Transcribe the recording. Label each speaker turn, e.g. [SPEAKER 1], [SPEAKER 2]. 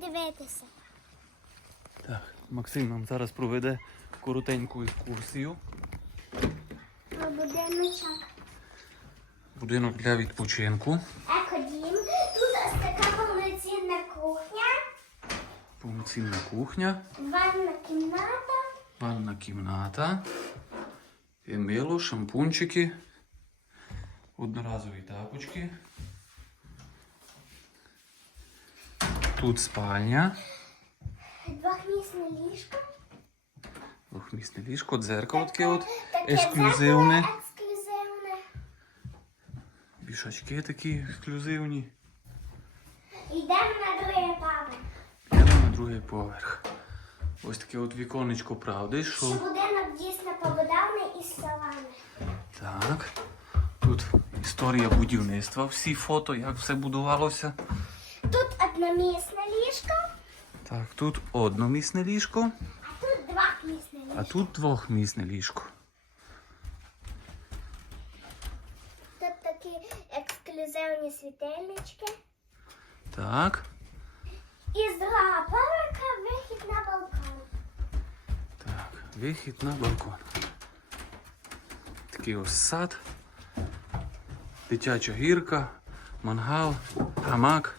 [SPEAKER 1] Дивитися.
[SPEAKER 2] Так, Максим нам зараз проведе коротеньку екскурсію.
[SPEAKER 1] Про будиночок.
[SPEAKER 2] Будинок для відпочинку.
[SPEAKER 1] Екодім. Тут ось така повноцінна кухня,
[SPEAKER 2] Повноцінна кухня,
[SPEAKER 1] ванна кімната,
[SPEAKER 2] ванна кімната, є мило, шампунчики, одноразові тапочки. Тут спальня,
[SPEAKER 1] двохмісне ліжко.
[SPEAKER 2] двохмісне ліжко, дзеркало таке от ексклюзивне. Вішачки такі ексклюзивні.
[SPEAKER 1] Йдемо на другий поверх.
[SPEAKER 2] Йдемо на другий поверх. Ось таке от віконечко, правда,
[SPEAKER 1] Що
[SPEAKER 2] що?
[SPEAKER 1] будинок дійсно побудований із салами.
[SPEAKER 2] Так. Тут історія будівництва, всі фото, як все будувалося.
[SPEAKER 1] Тут одномісне ліжко,
[SPEAKER 2] Так, тут одномісне ліжко,
[SPEAKER 1] а тут двохмісне ліжко.
[SPEAKER 2] а тут двохмісне ліжко.
[SPEAKER 1] Тут такі ексклюзивні світильнички.
[SPEAKER 2] Так,
[SPEAKER 1] І з другого вихід на балкон.
[SPEAKER 2] так, вихід на балкон. Такий ось сад, дитяча гірка, мангал, гамак.